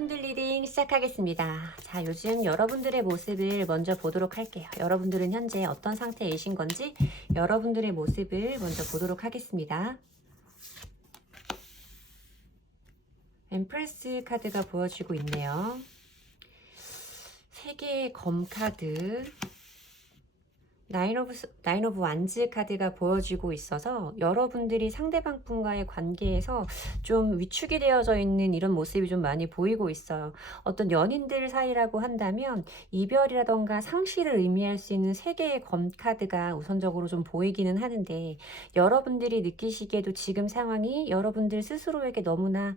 분들 리딩 시작하겠습니다. 자, 요즘 여러분들의 모습을 먼저 보도록 할게요. 여러분들은 현재 어떤 상태이신 건지 여러분들의 모습을 먼저 보도록 하겠습니다. 엠프레스 카드가 보여지고 있네요. 3개의 검 카드, 나인 오브 완즈 카드가 보여지고 있어서 여러분들이 상대방 분과의 관계에서 좀 위축이 되어져 있는 이런 모습이 좀 많이 보이고 있어요. 어떤 연인들 사이라고 한다면 이별이라던가 상실을 의미할 수 있는 3개의 검 카드가 우선적으로 좀 보이기는 하는데, 여러분들이 느끼시기에도 지금 상황이 여러분들 스스로에게 너무나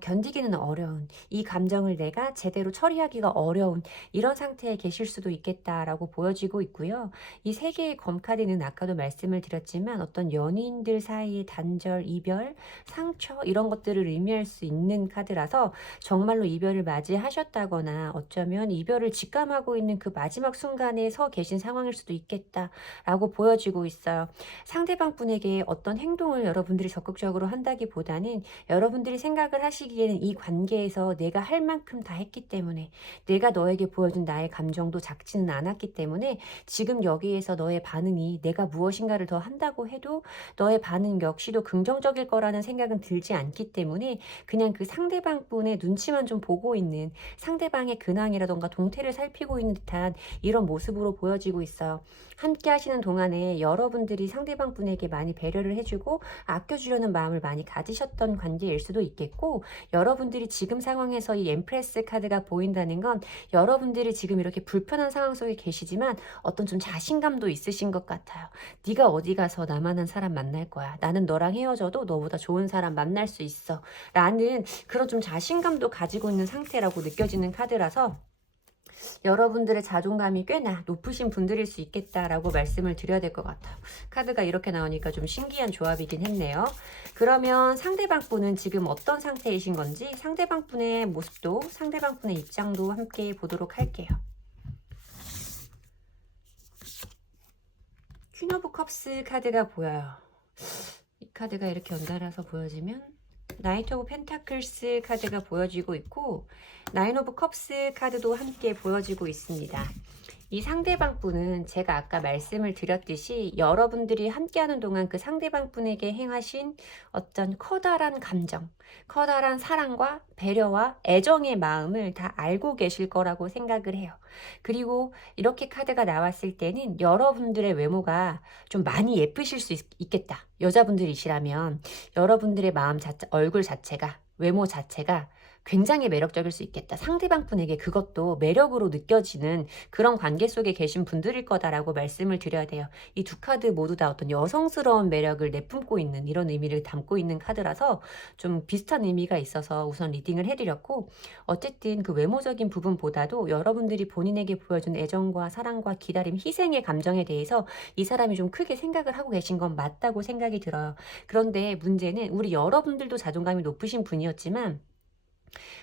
견디기는 어려운, 이 감정을 내가 제대로 처리하기가 어려운 이런 상태에 계실 수도 있겠다라고 보여지고 있고요. 이 3개의 검카드는 아까도 말씀을 드렸지만 어떤 연인들 사이의 단절, 이별, 상처 이런 것들을 의미할 수 있는 카드라서 정말로 이별을 맞이하셨다거나 어쩌면 이별을 직감하고 있는 그 마지막 순간에 서 계신 상황일 수도 있겠다라고 보여지고 있어요. 상대방 분에게 어떤 행동을 여러분들이 적극적으로 한다기보다는 여러분들이 생각을 하시기에는 이 관계에서 내가 할 만큼 다 했기 때문에, 내가 너에게 보여준 나의 감정도 작지는 않았기 때문에 지금 여기에서 너의 반응이 내가 무엇인가를 더 한다고 해도 너의 반응 역시도 긍정적일 거라는 생각은 들지 않기 때문에 그냥 그 상대방 분의 눈치만 좀 보고 있는, 상대방의 근황이라던가 동태를 살피고 있는 듯한 이런 모습으로 보여지고 있어요. 함께 하시는 동안에 여러분들이 상대방 분에게 많이 배려를 해주고 아껴주려는 마음을 많이 가지셨던 관계일 수도 있겠고, 여러분들이 지금 상황에서 이 엠프레스 카드가 보인다는 건 여러분들이 지금 이렇게 불편한 상황 속에 계시지만 어떤 좀 자신감도 있으신 것 같아요. 네가 어디 가서 나만한 사람 만날 거야. 나는 너랑 헤어져도 너보다 좋은 사람 만날 수 있어. 라는 그런 좀 자신감도 가지고 있는 상태라고 느껴지는 카드라서 여러분들의 자존감이 꽤나 높으신 분들일 수 있겠다라고 말씀을 드려야 될 것 같아요. 카드가 이렇게 나오니까 좀 신기한 조합이긴 했네요. 그러면 상대방 분은 지금 어떤 상태이신 건지 상대방 분의 모습도 상대방 분의 입장도 함께 보도록 할게요. 퀸 오브 컵스 카드가 보여요. 이 카드가 이렇게 연달아서 보여지면 나이트 오브 펜타클스 카드가 보여지고 있고, 나인 오브 컵스 카드도 함께 보여지고 있습니다. 이 상대방 분은 제가 아까 말씀을 드렸듯이 여러분들이 함께하는 동안 그 상대방 분에게 행하신 어떤 커다란 감정, 커다란 사랑과 배려와 애정의 마음을 다 알고 계실 거라고 생각을 해요. 그리고 이렇게 카드가 나왔을 때는 여러분들의 외모가 좀 많이 예쁘실 수 있겠다. 여자분들이시라면 여러분들의 마음 자체, 얼굴 자체가, 외모 자체가 굉장히 매력적일 수 있겠다. 상대방 분에게 그것도 매력으로 느껴지는 그런 관계 속에 계신 분들일 거다라고 말씀을 드려야 돼요. 이 두 카드 모두 다 어떤 여성스러운 매력을 내뿜고 있는 이런 의미를 담고 있는 카드라서 좀 비슷한 의미가 있어서 우선 리딩을 해드렸고, 어쨌든 그 외모적인 부분보다도 여러분들이 본인에게 보여준 애정과 사랑과 기다림, 희생의 감정에 대해서 이 사람이 좀 크게 생각을 하고 계신 건 맞다고 생각이 들어요. 그런데 문제는 우리 여러분들도 자존감이 높으신 분이었지만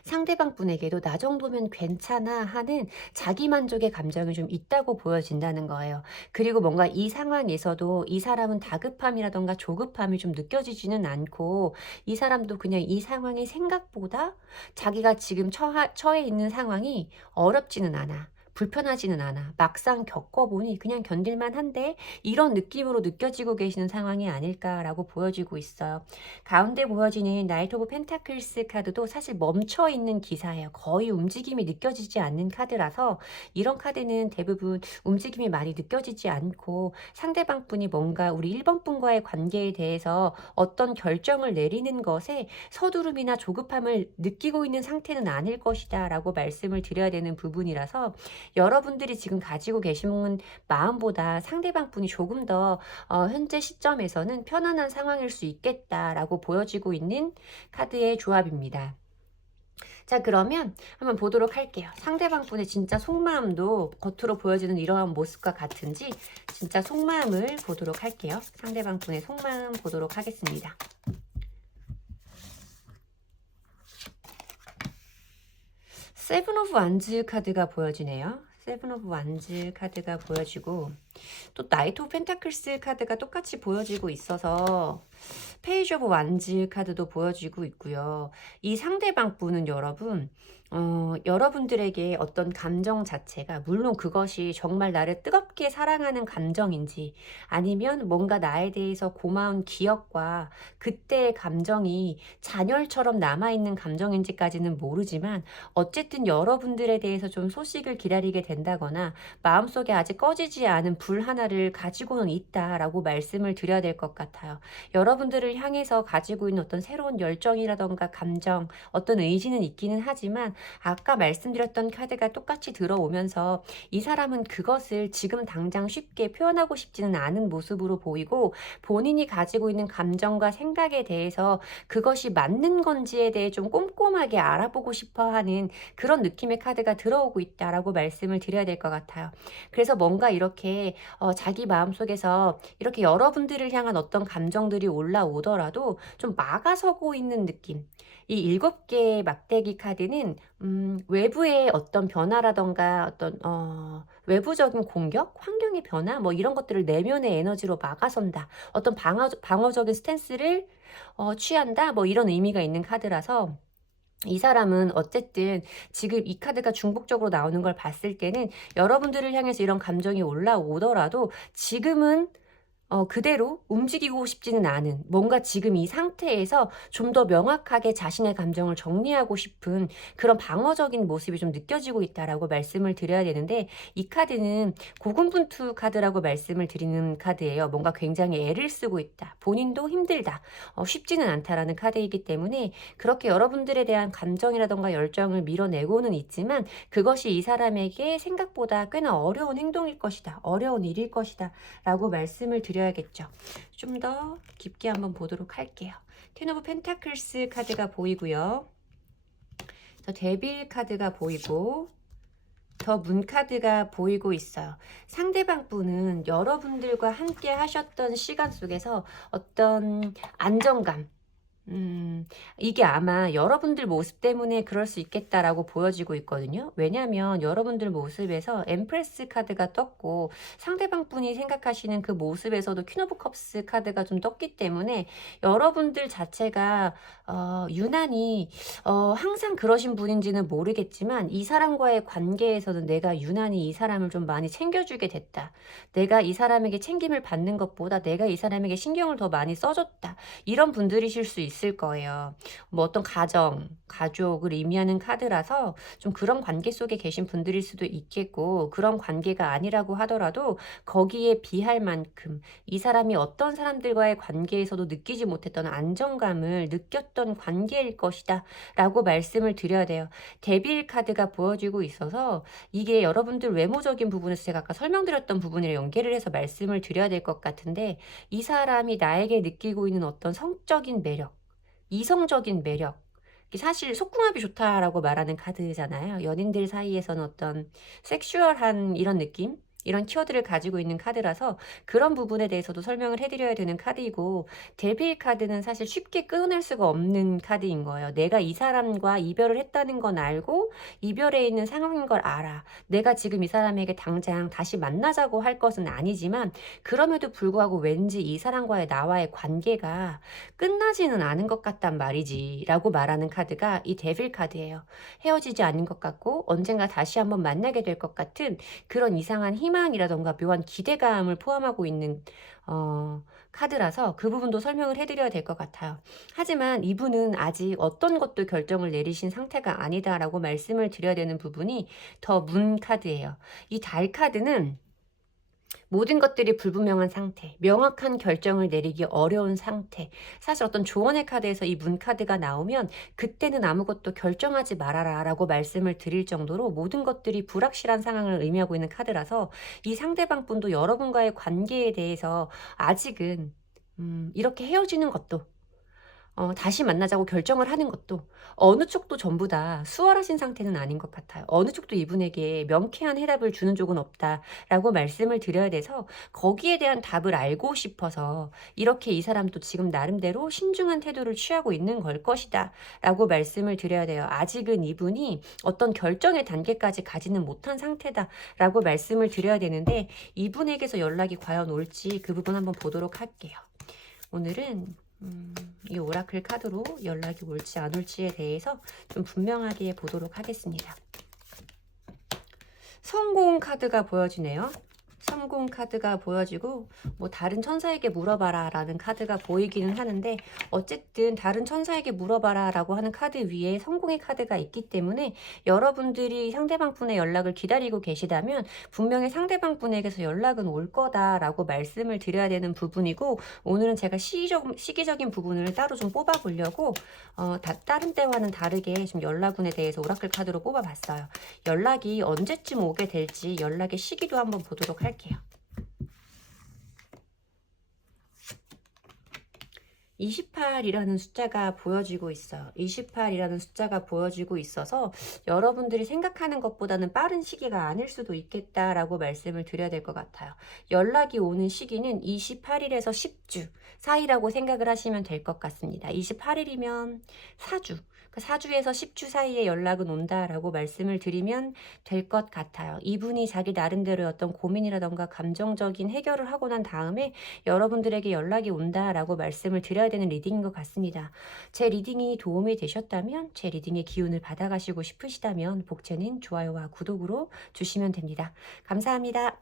상대방 분에게도 나 정도면 괜찮아 하는 자기만족의 감정이 좀 있다고 보여진다는 거예요. 그리고 뭔가 이 상황에서도 이 사람은 다급함이라던가 조급함이 좀 느껴지지는 않고, 이 사람도 그냥 이 상황이 생각보다 자기가 지금 처해 있는 상황이 어렵지는 않아. 불편하지는 않아. 막상 겪어보니 그냥 견딜만 한데 이런 느낌으로 느껴지고 계시는 상황이 아닐까라고 보여지고 있어요. 가운데 보여지는 나이트 오브 펜타클스 카드도 사실 멈춰있는 기사예요. 거의 움직임이 느껴지지 않는 카드라서 이런 카드는 대부분 움직임이 많이 느껴지지 않고 상대방 분이 뭔가 우리 1번 분과의 관계에 대해서 어떤 결정을 내리는 것에 서두름이나 조급함을 느끼고 있는 상태는 아닐 것이다 라고 말씀을 드려야 되는 부분이라서 여러분들이 지금 가지고 계신 마음보다 상대방 분이 조금 더 현재 시점에서는 편안한 상황일 수 있겠다라고 보여지고 있는 카드의 조합입니다. 자, 그러면 한번 보도록 할게요. 상대방 분의 진짜 속마음도 겉으로 보여지는 이러한 모습과 같은지 진짜 속마음을 보도록 할게요. 상대방 분의 속마음 보도록 하겠습니다. 세븐 오브 완즈 카드가 보여지네요. 세븐 오브 완즈 카드가 보여지고 또 나이트 오브 펜타클스 카드가 똑같이 보여지고 있어서 페이지 오브 완즈 카드도 보여지고 있고요. 이 상대방 분은 여러분 여러분들에게 어떤 감정 자체가 물론 그것이 정말 나를 뜨겁게 사랑하는 감정인지 아니면 뭔가 나에 대해서 고마운 기억과 그때의 감정이 잔열처럼 남아있는 감정인지까지는 모르지만 어쨌든 여러분들에 대해서 좀 소식을 기다리게 된다거나 마음속에 아직 꺼지지 않은 불 하나를 가지고는 있다라고 말씀을 드려야 될 것 같아요. 여러분들을 향해서 가지고 있는 어떤 새로운 열정이라던가 감정, 어떤 의지는 있기는 하지만 아까 말씀드렸던 카드가 똑같이 들어오면서 이 사람은 그것을 지금 당장 쉽게 표현하고 싶지는 않은 모습으로 보이고 본인이 가지고 있는 감정과 생각에 대해서 그것이 맞는 건지에 대해 좀 꼼꼼하게 알아보고 싶어 하는 그런 느낌의 카드가 들어오고 있다라고 말씀을 드려야 될 것 같아요. 그래서 뭔가 이렇게 자기 마음속에서 이렇게 여러분들을 향한 어떤 감정들이 올라오더라도 좀 막아서고 있는 느낌. 이 7개의 막대기 카드는 외부의 어떤 변화라던가 어떤 외부적인 공격, 환경의 변화 뭐 이런 것들을 내면의 에너지로 막아선다. 어떤 방어적인 스탠스를 취한다. 뭐 이런 의미가 있는 카드라서 이 사람은 어쨌든 지금 이 카드가 중복적으로 나오는 걸 봤을 때는 여러분들을 향해서 이런 감정이 올라오더라도 지금은 그대로 움직이고 싶지는 않은 뭔가 지금 이 상태에서 좀 더 명확하게 자신의 감정을 정리하고 싶은 그런 방어적인 모습이 좀 느껴지고 있다라고 말씀을 드려야 되는데 이 카드는 고군분투 카드라고 말씀을 드리는 카드예요. 뭔가 굉장히 애를 쓰고 있다. 본인도 힘들다. 쉽지는 않다라는 카드이기 때문에 그렇게 여러분들에 대한 감정이라던가 열정을 밀어내고는 있지만 그것이 이 사람에게 생각보다 꽤나 어려운 행동일 것이다. 어려운 일일 것이다. 라고 말씀을 드려야겠죠. 좀 더 깊게 한번 보도록 할게요. 텐 오브 펜타클스 카드가 보이고요. 더 데빌 카드가 보이고 더 문 카드가 보이고 있어요. 상대방 분은 여러분들과 함께 하셨던 시간 속에서 어떤 안정감, 이게 아마 여러분들 모습 때문에 그럴 수 있겠다라고 보여지고 있거든요. 왜냐하면 여러분들 모습에서 엠프레스 카드가 떴고 상대방 분이 생각하시는 그 모습에서도 퀸 오브 컵스 카드가 좀 떴기 때문에 여러분들 자체가 유난히 항상 그러신 분인지는 모르겠지만 이 사람과의 관계에서는 내가 유난히 이 사람을 좀 많이 챙겨주게 됐다. 내가 이 사람에게 챙김을 받는 것보다 내가 이 사람에게 신경을 더 많이 써줬다. 이런 분들이실 수 있을 거예요. 뭐 어떤 가족을 의미하는 카드라서 좀 그런 관계 속에 계신 분들일 수도 있겠고 그런 관계가 아니라고 하더라도 거기에 비할 만큼 이 사람이 어떤 사람들과의 관계에서도 느끼지 못했던 안정감을 느꼈던 관계일 것이다 라고 말씀을 드려야 돼요. 데빌 카드가 보여지고 있어서 이게 여러분들 외모적인 부분에서 제가 아까 설명드렸던 부분이랑 연계를 해서 말씀을 드려야 될 것 같은데 이 사람이 나에게 느끼고 있는 어떤 성적인 매력, 이성적인 매력, 사실 속궁합이 좋다라고 말하는 카드잖아요. 연인들 사이에서는 어떤 섹슈얼한 이런 느낌? 이런 키워드를 가지고 있는 카드라서 그런 부분에 대해서도 설명을 해드려야 되는 카드이고, 데빌 카드는 사실 쉽게 끊을 수가 없는 카드인 거예요. 내가 이 사람과 이별을 했다는 건 알고 이별에 있는 상황인 걸 알아. 내가 지금 이 사람에게 당장 다시 만나자고 할 것은 아니지만 그럼에도 불구하고 왠지 이 사람과의 나와의 관계가 끝나지는 않은 것 같단 말이지 라고 말하는 카드가 이 데빌 카드예요. 헤어지지 않는 것 같고 언젠가 다시 한번 만나게 될 것 같은 그런 이상한 희망이라던가 묘한 기대감을 포함하고 있는 카드라서 그 부분도 설명을 해드려야 될 것 같아요. 하지만 이분은 아직 어떤 것도 결정을 내리신 상태가 아니다라고 말씀을 드려야 되는 부분이 더 문 카드예요. 이 달 카드는 모든 것들이 불분명한 상태, 명확한 결정을 내리기 어려운 상태. 사실 어떤 조언의 카드에서 이 문 카드가 나오면 그때는 아무것도 결정하지 말아라 라고 말씀을 드릴 정도로 모든 것들이 불확실한 상황을 의미하고 있는 카드라서 이 상대방 분도 여러분과의 관계에 대해서 아직은 이렇게 헤어지는 것도 다시 만나자고 결정을 하는 것도 어느 쪽도 전부 다 수월하신 상태는 아닌 것 같아요. 어느 쪽도 이분에게 명쾌한 해답을 주는 쪽은 없다라고 말씀을 드려야 돼서 거기에 대한 답을 알고 싶어서 이렇게 이 사람도 지금 나름대로 신중한 태도를 취하고 있는 걸 것이다 라고 말씀을 드려야 돼요. 아직은 이분이 어떤 결정의 단계까지 가지는 못한 상태다라고 말씀을 드려야 되는데 이분에게서 연락이 과연 올지 그 부분 한번 보도록 할게요. 오늘은 이 오라클 카드로 연락이 올지 안 올지에 대해서 좀 분명하게 보도록 하겠습니다. 성공 카드가 보여지네요. 성공 카드가 보여지고 뭐 다른 천사에게 물어봐라 라는 카드가 보이기는 하는데 어쨌든 다른 천사에게 물어봐라 라고 하는 카드 위에 성공의 카드가 있기 때문에 여러분들이 상대방 분의 연락을 기다리고 계시다면 분명히 상대방 분에게서 연락은 올 거다라고 말씀을 드려야 되는 부분이고, 오늘은 제가 시기적인 부분을 따로 좀 뽑아 보려고 다른 때와는 다르게 좀 연락운에 대해서 오라클 카드로 뽑아 봤어요. 연락이 언제쯤 오게 될지 연락의 시기도 한번 보도록 할게요. 28이라는 숫자가 보여지고 있어요. 28이라는 숫자가 보여지고 있어서 여러분들이 생각하는 것보다는 빠른 시기가 아닐 수도 있겠다라고 말씀을 드려야 될 것 같아요. 연락이 오는 시기는 28일에서 10주 사이라고 생각을 하시면 될 것 같습니다. 28일이면 4주. 4주에서 10주 사이에 연락은 온다라고 말씀을 드리면 될 것 같아요. 이분이 자기 나름대로의 어떤 고민이라던가 감정적인 해결을 하고 난 다음에 여러분들에게 연락이 온다라고 말씀을 드려야 되는 리딩인 것 같습니다. 제 리딩이 도움이 되셨다면, 제 리딩의 기운을 받아가시고 싶으시다면 복채는 좋아요와 구독으로 주시면 됩니다. 감사합니다.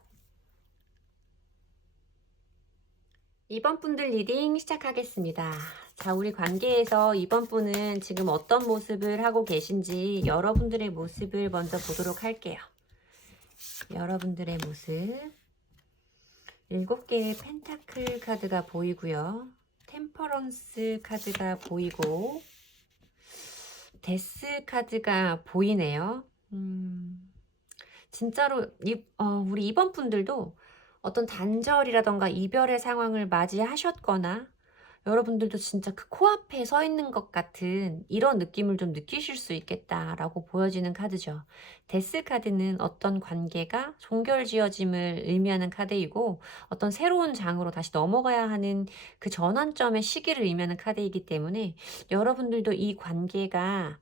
이번 분들 리딩 시작하겠습니다. 자, 우리 관계에서 이번 분은 지금 어떤 모습을 하고 계신지 여러분들의 모습을 먼저 보도록 할게요. 여러분들의 모습. 7개의 펜타클 카드가 보이고요. 템퍼런스 카드가 보이고 데스 카드가 보이네요. 진짜로 우리 이번 분들도 어떤 단절이라던가 이별의 상황을 맞이하셨거나 여러분들도 진짜 그 코앞에 서 있는 것 같은 이런 느낌을 좀 느끼실 수 있겠다라고 보여지는 카드죠. 데스 카드는 어떤 관계가 종결지어짐을 의미하는 카드이고 어떤 새로운 장으로 다시 넘어가야 하는 그 전환점의 시기를 의미하는 카드이기 때문에 여러분들도 이 관계가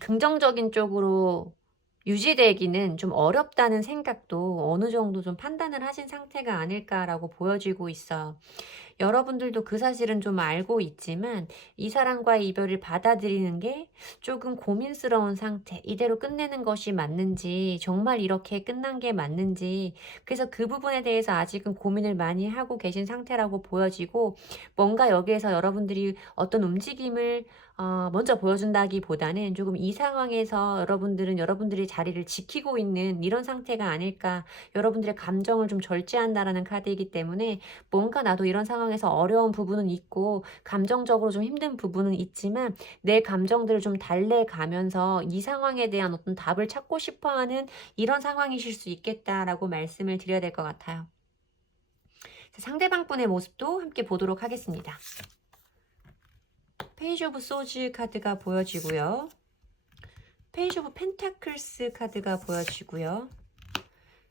긍정적인 쪽으로 유지되기는 좀 어렵다는 생각도 어느 정도 좀 판단을 하신 상태가 아닐까라고 보여지고 있어요. 여러분들도 그 사실은 좀 알고 있지만 이 사람과의 이별을 받아들이는 게 조금 고민스러운 상태, 이대로 끝내는 것이 맞는지, 정말 이렇게 끝난 게 맞는지, 그래서 그 부분에 대해서 아직은 고민을 많이 하고 계신 상태라고 보여지고, 뭔가 여기에서 여러분들이 어떤 움직임을 먼저 보여준다기보다는 조금 이 상황에서 여러분들은 여러분들의 자리를 지키고 있는 이런 상태가 아닐까, 여러분들의 감정을 좀 절제한다라는 카드이기 때문에 뭔가 나도 이런 상황에서 어려운 부분은 있고 감정적으로 좀 힘든 부분은 있지만 내 감정들을 좀 달래가면서 이 상황에 대한 어떤 답을 찾고 싶어하는 이런 상황이실 수 있겠다라고 말씀을 드려야 될 것 같아요. 상대방 분의 모습도 함께 보도록 하겠습니다. 페이지 오브 소즈 카드가 보여지고요. 페이지 오브 펜타클스 카드가 보여지고요.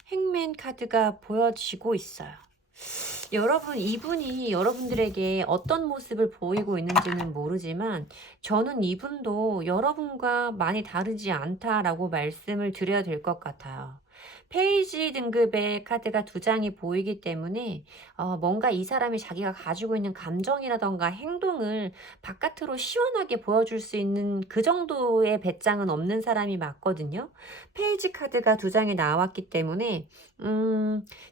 행맨 카드가 보여지고 있어요. 여러분, 이분이 여러분들에게 어떤 모습을 보이고 있는지는 모르지만 저는 이분도 여러분과 많이 다르지 않다라고 말씀을 드려야 될 것 같아요. 페이지 등급의 카드가 두 장이 보이기 때문에 뭔가 이 사람이 자기가 가지고 있는 감정이라던가 행동을 바깥으로 시원하게 보여줄 수 있는 그 정도의 배짱은 없는 사람이 맞거든요. 페이지 카드가 두 장이 나왔기 때문에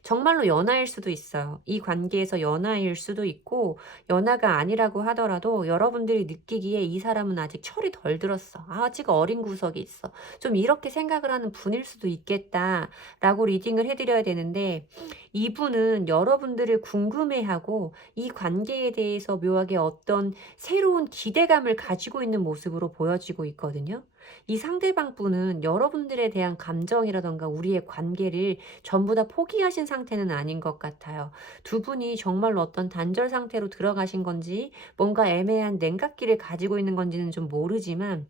정말로 연하일 수도 있어요. 이 관계에서 연하일 수도 있고 연하가 아니라고 하더라도 여러분들이 느끼기에 이 사람은 아직 철이 덜 들었어. 아직 어린 구석이 있어. 좀 이렇게 생각을 하는 분일 수도 있겠다라고 리딩을 해드려야 되는데 이분은 여러분들을 궁금해하고 이 관계에 대해서 묘하게 어떤 새로운 기대감을 가지고 있는 모습으로 보여지고 있거든요. 이 상대방 분은 여러분들에 대한 감정이라던가 우리의 관계를 전부 다 포기하신 상태는 아닌 것 같아요. 두 분이 정말로 어떤 단절 상태로 들어가신 건지 뭔가 애매한 냉각기를 가지고 있는 건지는 좀 모르지만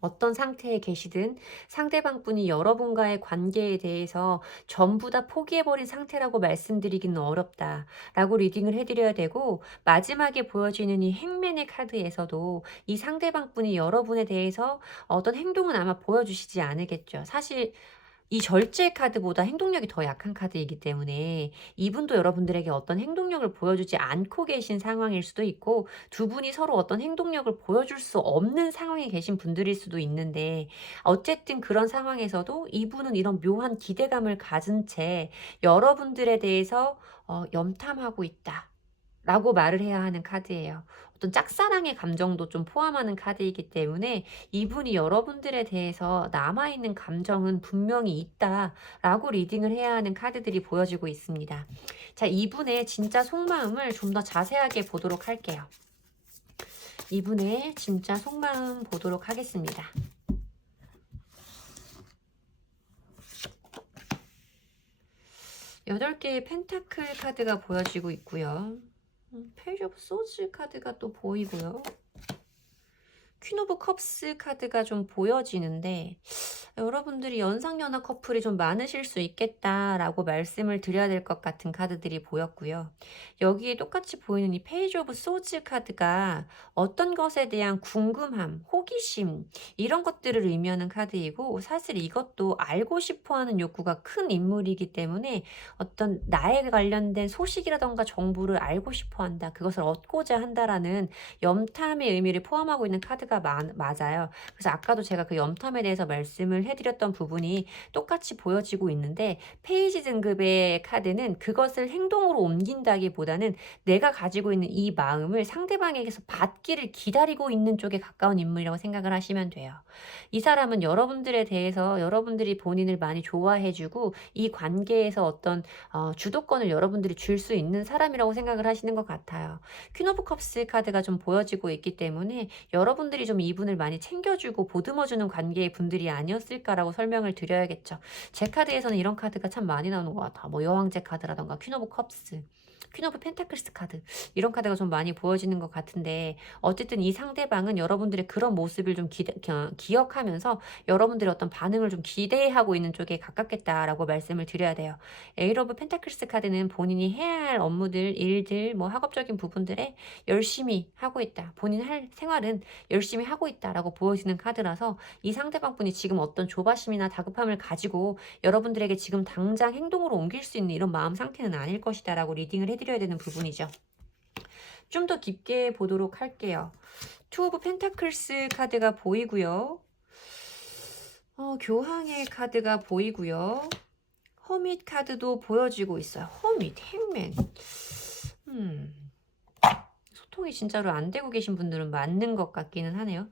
어떤 상태에 계시든 상대방 분이 여러분과의 관계에 대해서 전부 다 포기해버린 상태라고 말씀드리기는 어렵다라고 리딩을 해드려야 되고 마지막에 보여지는 이 행맨의 카드에서도 이 상대방 분이 여러분에 대해서 어떤 행동은 아마 보여주시지 않으겠죠. 사실 이 절제 카드보다 행동력이 더 약한 카드이기 때문에 이분도 여러분들에게 어떤 행동력을 보여주지 않고 계신 상황일 수도 있고 두 분이 서로 어떤 행동력을 보여줄 수 없는 상황에 계신 분들일 수도 있는데 어쨌든 그런 상황에서도 이분은 이런 묘한 기대감을 가진 채 여러분들에 대해서 염탐하고 있다. 라고 말을 해야 하는 카드예요. 어떤 짝사랑의 감정도 좀 포함하는 카드이기 때문에 이분이 여러분들에 대해서 남아있는 감정은 분명히 있다라고 리딩을 해야 하는 카드들이 보여지고 있습니다. 자, 이분의 진짜 속마음을 좀 더 자세하게 보도록 할게요. 이분의 진짜 속마음 보도록 하겠습니다. 8개의 펜타클 카드가 보여지고 있고요. 페이지 오브 소즈 카드가 또 보이고요. 퀸 오브 컵스 카드가 좀 보여지는데 여러분들이 연상연하 커플이 좀 많으실 수 있겠다라고 말씀을 드려야 될 것 같은 카드들이 보였고요. 여기에 똑같이 보이는 이 페이지 오브 소즈 카드가 어떤 것에 대한 궁금함, 호기심 이런 것들을 의미하는 카드이고 사실 이것도 알고 싶어하는 욕구가 큰 인물이기 때문에 어떤 나에 관련된 소식이라던가 정보를 알고 싶어한다. 그것을 얻고자 한다라는 염탐의 의미를 포함하고 있는 카드가 맞아요. 그래서 아까도 제가 그 염탐에 대해서 말씀을 해드렸던 부분이 똑같이 보여지고 있는데 페이지 등급의 카드는 그것을 행동으로 옮긴다기보다는 내가 가지고 있는 이 마음을 상대방에게서 받기를 기다리고 있는 쪽에 가까운 인물이라고 생각을 하시면 돼요. 이 사람은 여러분들에 대해서 여러분들이 본인을 많이 좋아해주고 이 관계에서 어떤 주도권을 여러분들이 줄 수 있는 사람이라고 생각을 하시는 것 같아요. 퀸 오브 컵스 카드가 좀 보여지고 있기 때문에 여러분들이 좀 이분을 많이 챙겨주고 보듬어주는 관계의 분들이 아니었을까라고 설명을 드려야겠죠. 제 카드에서는 이런 카드가 참 많이 나오는 것 같아. 뭐 여왕제 카드라던가 퀸 오브 컵스, 퀸 오브 펜타클스 카드 이런 카드가 좀 많이 보여지는 것 같은데 어쨌든 이 상대방은 여러분들의 그런 모습을 좀 기억하면서 여러분들의 어떤 반응을 좀 기대하고 있는 쪽에 가깝겠다라고 말씀을 드려야 돼요. 에이트 오브 펜타클스 카드는 본인이 해야 할 업무들, 일들, 뭐 학업적인 부분들에 열심히 하고 있다. 본인 할 생활은 열심히 하고 있다라고 보여지는 카드라서 이 상대방 분이 지금 어떤 조바심이나 다급함을 가지고 여러분들에게 지금 당장 행동으로 옮길 수 있는 이런 마음 상태는 아닐 것이다라고 리딩을 해드려야 되는 부분이죠. 좀 더 깊게 보도록 할게요. 투 오브 펜타클스 카드가 보이고요. 교황의 카드가 보이고요. 허밋 카드도 보여지고 있어요. 허밋, 행맨. 소통이 진짜로 안 되고 계신 분들은 맞는 것 같기는 하네요.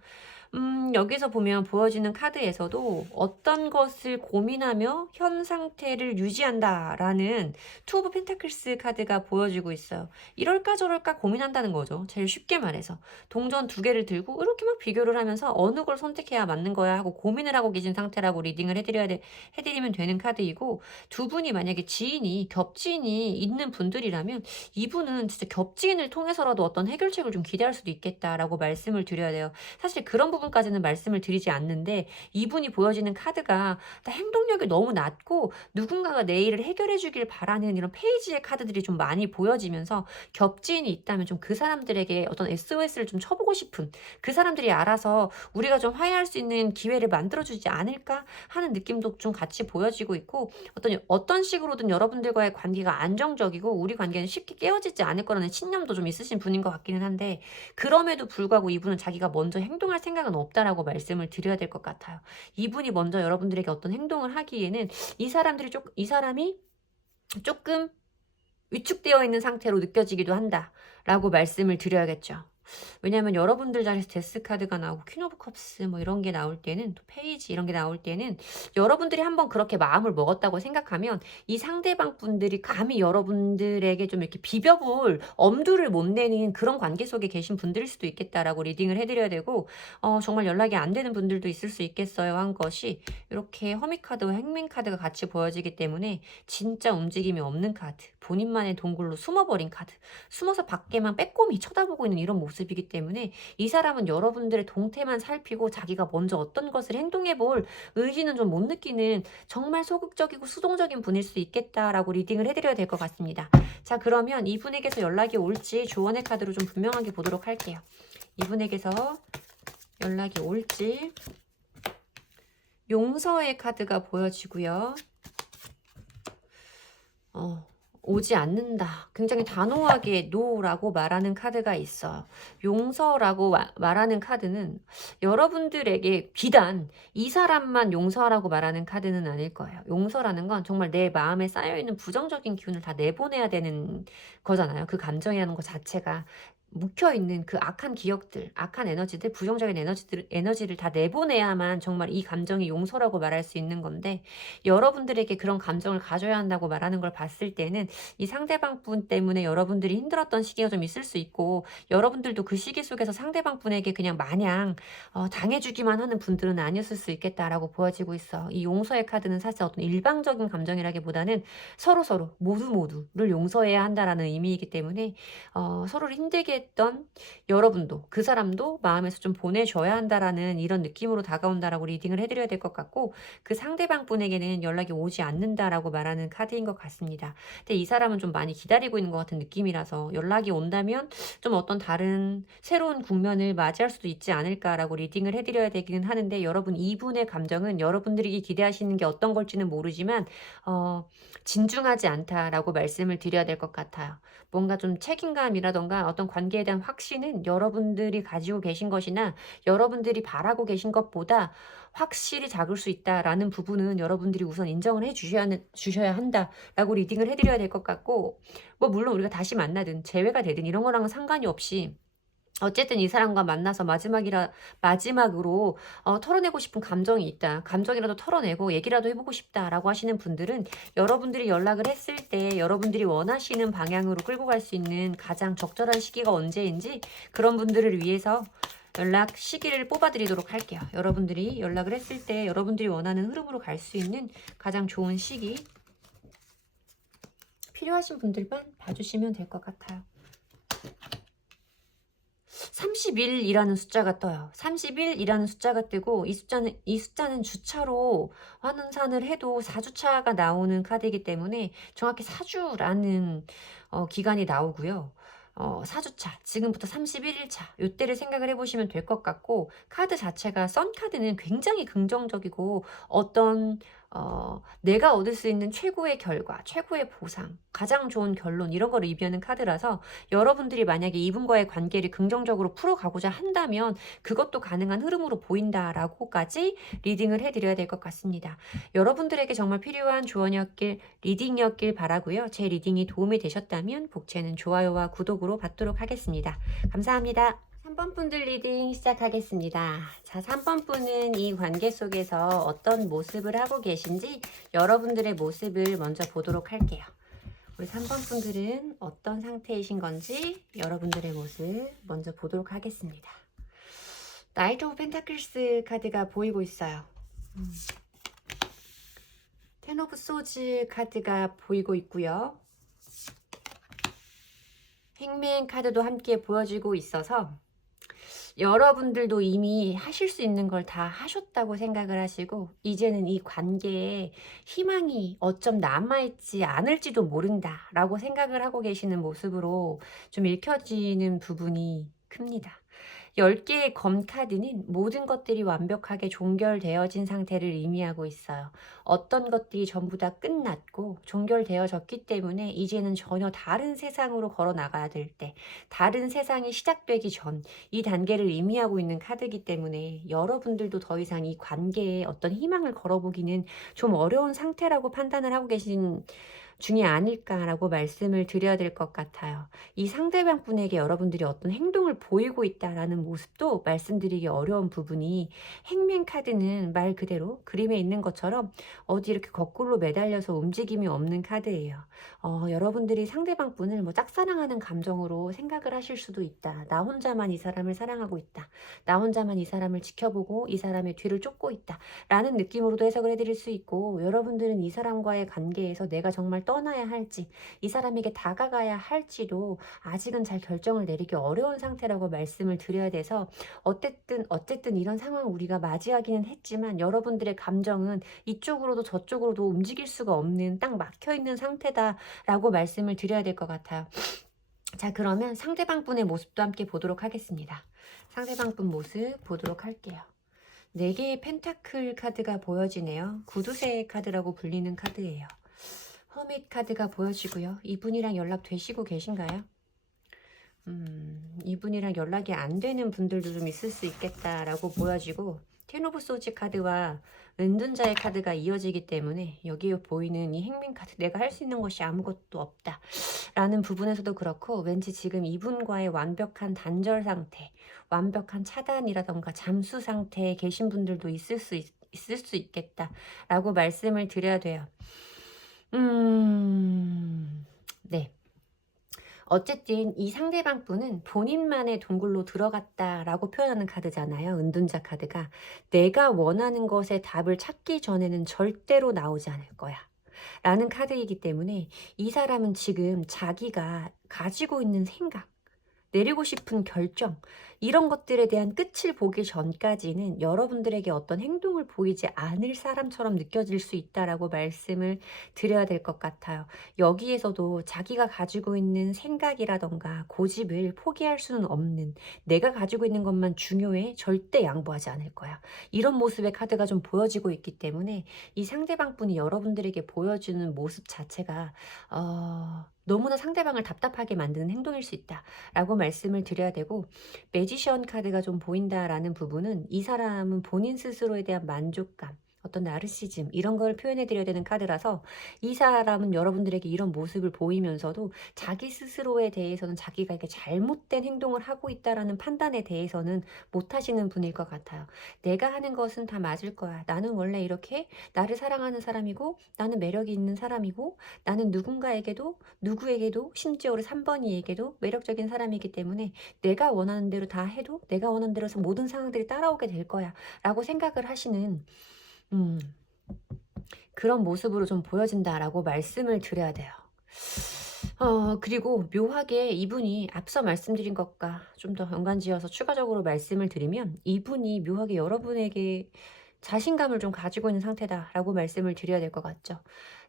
여기서 보면 보여지는 카드에서도 어떤 것을 고민하며 현 상태를 유지한다라는 투 오브 펜타클스 카드가 보여지고 있어요. 이럴까 저럴까 고민한다는 거죠. 제일 쉽게 말해서. 동전 두 개를 들고 이렇게 막 비교를 하면서 어느 걸 선택해야 맞는 거야 하고 고민을 하고 계신 상태라고 리딩을 해드리면 되는 카드이고 두 분이 만약에 지인이 겹지인이 있는 분들이라면 이분은 진짜 겹지인을 통해서라도 어떤 해결책을 좀 기대할 수도 있겠다라고 말씀을 드려야 돼요. 사실 그런 부분까지는 말씀을 드리지 않는데 이분이 보여지는 카드가 나 행동력이 너무 낮고 누군가가 내 일을 해결해 주길 바라는 이런 페이지의 카드들이 좀 많이 보여지면서 겹지인이 있다면 좀 그 사람들에게 어떤 SOS를 좀 쳐보고 싶은, 그 사람들이 알아서 우리가 좀 화해할 수 있는 기회를 만들어주지 않을까 하는 느낌도 좀 같이 보여지고 있고, 어떤 식으로든 여러분들과의 관계가 안정적이고 우리 관계는 쉽게 깨어지지 않을 거라는 신념도 좀 있으신 분인 것 같기는 한데, 그럼에도 불구하고 이분은 자기가 먼저 행동할 생각은 없다라고 말씀을 드려야 될 것 같아요. 이분이 먼저 여러분들에게 어떤 행동을 하기에는 이 사람이 조금 위축되어 있는 상태로 느껴지기도 한다라고 말씀을 드려야겠죠. 왜냐하면 여러분들 자리에서 데스 카드가 나오고 퀸 오브 컵스 뭐 이런 게 나올 때는, 또 페이지 이런 게 나올 때는 여러분들이 한번 그렇게 마음을 먹었다고 생각하면 이 상대방 분들이 감히 여러분들에게 좀 이렇게 비벼볼 엄두를 못 내는 그런 관계 속에 계신 분들일 수도 있겠다라고 리딩을 해드려야 되고, 정말 연락이 안 되는 분들도 있을 수 있겠어요 한 것이 이렇게 허미 카드와 행맨 카드가 같이 보여지기 때문에 진짜 움직임이 없는 카드, 본인만의 동굴로 숨어버린 카드, 숨어서 밖에만 빼꼼히 쳐다보고 있는 이런 모습이기 때문에 이 사람은 여러분들의 동태만 살피고 자기가 먼저 어떤 것을 행동해 볼 의지는 좀 못 느끼는 정말 소극적이고 수동적인 분일 수 있겠다라고 리딩을 해드려야 될 것 같습니다. 자, 그러면 이분에게서 연락이 올지 조언의 카드로 좀 분명하게 보도록 할게요. 이분에게서 연락이 올지 용서의 카드가 보여지고요. 오지 않는다. 굉장히 단호하게 노라고 말하는 카드가 있어요. 용서라고 말하는 카드는 여러분들에게 비단 이 사람만 용서하라고 말하는 카드는 아닐 거예요. 용서라는 건 정말 내 마음에 쌓여있는 부정적인 기운을 다 내보내야 되는 거잖아요. 그 감정이라는 것 자체가. 묵혀있는 그 악한 기억들, 악한 에너지들, 부정적인 에너지를 다 내보내야만 정말 이 감정이 용서라고 말할 수 있는 건데, 여러분들에게 그런 감정을 가져야 한다고 말하는 걸 봤을 때는 이 상대방 분 때문에 여러분들이 힘들었던 시기가 좀 있을 수 있고, 여러분들도 그 시기 속에서 상대방 분에게 그냥 마냥 당해주기만 하는 분들은 아니었을 수 있겠다라고 보여지고 있어. 이 용서의 카드는 사실 어떤 일방적인 감정이라기보다는 서로서로 모두를 용서해야 한다라는 의미이기 때문에 서로를 힘들게 했던 여러분도 그 사람도 마음에서 좀 보내줘야 한다라는 이런 느낌으로 다가온다라고 리딩을 해드려야 될 것 같고, 그 상대방 분에게는 연락이 오지 않는다라고 말하는 카드인 것 같습니다. 근데 이 사람은 좀 많이 기다리고 있는 것 같은 느낌이라서 연락이 온다면 좀 어떤 다른 새로운 국면을 맞이할 수도 있지 않을까라고 리딩을 해드려야 되기는 하는데, 여러분 이분의 감정은 여러분들이 기대하시는 게 어떤 걸지는 모르지만 진중하지 않다라고 말씀을 드려야 될 것 같아요. 뭔가 좀 책임감이라던가 어떤 관계에 대한 확신은 여러분들이 가지고 계신 것이나 여러분들이 바라고 계신 것보다 확실히 작을 수 있다라는 부분은 여러분들이 우선 인정을 주셔야 한다라고 리딩을 해드려야 될 것 같고, 뭐 물론 우리가 다시 만나든 재회가 되든 이런 거랑은 상관이 없이 어쨌든 이 사람과 만나서 마지막으로 털어내고 싶은 감정이 있다. 감정이라도 털어내고 얘기라도 해보고 싶다라고 하시는 분들은 여러분들이 연락을 했을 때 여러분들이 원하시는 방향으로 끌고 갈 수 있는 가장 적절한 시기가 언제인지 그런 분들을 위해서 연락 시기를 뽑아드리도록 할게요. 여러분들이 연락을 했을 때 여러분들이 원하는 흐름으로 갈 수 있는 가장 좋은 시기, 필요하신 분들만 봐주시면 될 것 같아요. 31이라는 숫자가 떠요. 31이라는 숫자가 뜨고 이 숫자는 주차로 환산을 해도 4주차가 나오는 카드이기 때문에 정확히 4주라는 기간이 나오고요. 4주차, 지금부터 31일차 요때를 생각을 해보시면 될 것 같고, 카드 자체가 선 카드는 굉장히 긍정적이고 어떤 내가 얻을 수 있는 최고의 결과, 최고의 보상, 가장 좋은 결론 이런 거를 의미하는 카드라서 여러분들이 만약에 이분과의 관계를 긍정적으로 풀어가고자 한다면 그것도 가능한 흐름으로 보인다라고까지 리딩을 해드려야 될 것 같습니다. 여러분들에게 정말 필요한 리딩이었길 바라고요. 제 리딩이 도움이 되셨다면 복채는 좋아요와 구독으로 받도록 하겠습니다. 감사합니다. 3번 분들 리딩 시작하겠습니다. 자, 3번 분은 이 관계 속에서 어떤 모습을 하고 계신지 여러분들의 모습을 먼저 보도록 할게요. 우리 3번 분들은 어떤 상태이신 건지 여러분들의 모습 먼저 보도록 하겠습니다. 나이트 오브 펜타클스 카드가 보이고 있어요. 텐 오브 소즈 카드가 보이고 있고요. 행맨 카드도 함께 보여지고 있어서 여러분들도 이미 하실 수 있는 걸 다 하셨다고 생각을 하시고 이제는 이 관계에 희망이 어쩜 남아있지 않을지도 모른다라고 생각을 하고 계시는 모습으로 좀 읽혀지는 부분이 큽니다. 10개의 검 카드는 모든 것들이 완벽하게 종결되어진 상태를 의미하고 있어요. 어떤 것들이 전부 다 끝났고 종결되어졌기 때문에 이제는 전혀 다른 세상으로 걸어 나가야 될 때, 다른 세상이 시작되기 전 이 단계를 의미하고 있는 카드이기 때문에 여러분들도 더 이상 이 관계에 어떤 희망을 걸어보기는 좀 어려운 상태라고 판단을 하고 계신 중이 아닐까라고 말씀을 드려야 될 것 같아요. 이 상대방 분에게 여러분들이 어떤 행동을 보이고 있다라는 모습도 말씀드리기 어려운 부분이 행맨 카드는 말 그대로 그림에 있는 것처럼 어디 이렇게 거꾸로 매달려서 움직임이 없는 카드예요. 여러분들이 상대방 분을 뭐 짝사랑하는 감정으로 생각을 하실 수도 있다. 나 혼자만 이 사람을 사랑하고 있다. 나 혼자만 이 사람을 지켜보고 이 사람의 뒤를 쫓고 있다. 라는 느낌으로도 해석을 해드릴 수 있고 여러분들은 이 사람과의 관계에서 내가 정말 떠나야 할지 이 사람에게 다가가야 할지도 아직은 잘 결정을 내리기 어려운 상태라고 말씀을 드려야 돼서 어쨌든 이런 상황을 우리가 맞이하기는 했지만 여러분들의 감정은 이쪽으로도 저쪽으로도 움직일 수가 없는 딱 막혀있는 상태다라고 말씀을 드려야 될 것 같아요. 자, 그러면 상대방 분의 모습도 함께 보도록 하겠습니다. 상대방 분 모습 보도록 할게요. 4개의 펜타클 카드가 보여지네요. 구두쇠 카드라고 불리는 카드예요. 허밋 카드가 보여지고요. 이분이랑 연락 되시고 계신가요? 이분이랑 연락이 안 되는 분들도 좀 있을 수 있겠다라고 보여지고 텐 오브 소지 카드와 은둔자의 카드가 이어지기 때문에 여기에 보이는 이 행민 카드 내가 할 수 있는 것이 아무것도 없다 라는 부분에서도 그렇고 왠지 지금 이분과의 완벽한 단절 상태 완벽한 차단이라던가 잠수 상태에 계신 분들도 있을 수 있겠다 라고 말씀을 드려야 돼요. 네. 어쨌든 이 상대방 분은 본인만의 동굴로 들어갔다라고 표현하는 카드잖아요. 은둔자 카드가. 내가 원하는 것의 답을 찾기 전에는 절대로 나오지 않을 거야. 라는 카드이기 때문에 이 사람은 지금 자기가 가지고 있는 생각, 내리고 싶은 결정 이런 것들에 대한 끝을 보기 전까지는 여러분들에게 어떤 행동을 보이지 않을 사람처럼 느껴질 수 있다라고 말씀을 드려야 될 것 같아요. 여기에서도 자기가 가지고 있는 생각이라던가 고집을 포기할 수는 없는 내가 가지고 있는 것만 중요해 절대 양보하지 않을 거야. 이런 모습의 카드가 좀 보여지고 있기 때문에 이 상대방 분이 여러분들에게 보여주는 모습 자체가 너무나 상대방을 답답하게 만드는 행동일 수 있다라고 말씀을 드려야 되고 매지션 카드가 좀 보인다라는 부분은 이 사람은 본인 스스로에 대한 만족감 어떤 나르시즘 이런 걸 표현해 드려야 되는 카드라서 이 사람은 여러분들에게 이런 모습을 보이면서도 자기 스스로에 대해서는 자기가 이렇게 잘못된 행동을 하고 있다라는 판단에 대해서는 못 하시는 분일 것 같아요. 내가 하는 것은 다 맞을 거야. 나는 원래 이렇게 나를 사랑하는 사람이고 나는 매력이 있는 사람이고 나는 누구에게도 심지어 우리 3번이에게도 매력적인 사람이기 때문에 내가 원하는 대로 다 해도 내가 원하는 대로 해서 모든 상황들이 따라오게 될 거야 라고 생각을 하시는 그런 모습으로 좀 보여진다라고 말씀을 드려야 돼요. 그리고 묘하게 이분이 앞서 말씀드린 것과 좀 더 연관지어서 추가적으로 말씀을 드리면 이분이 묘하게 여러분에게 자신감을 좀 가지고 있는 상태다라고 말씀을 드려야 될 것 같죠.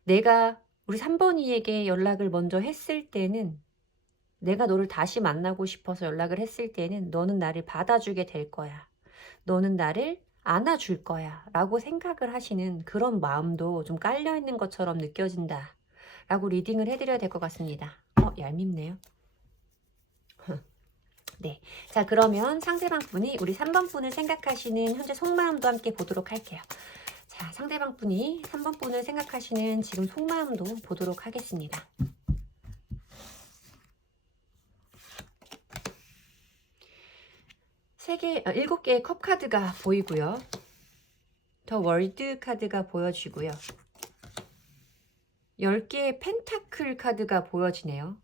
내가 우리 3번이에게 연락을 먼저 했을 때는 내가 너를 다시 만나고 싶어서 연락을 했을 때는 너는 나를 받아주게 될 거야. 너는 나를 안아줄 거야. 라고 생각을 하시는 그런 마음도 좀 깔려있는 것처럼 느껴진다. 라고 리딩을 해드려야 될 것 같습니다. 얄밉네요. 네. 자, 그러면 상대방 분이 우리 3번 분을 생각하시는 현재 속마음도 함께 보도록 할게요. 자, 상대방 분이 3번 분을 생각하시는 지금 속마음도 보도록 하겠습니다. 7개의 컵 카드가 보이고요. 더 월드 카드가 보여지고요. 10개의 펜타클 카드가 보여지네요.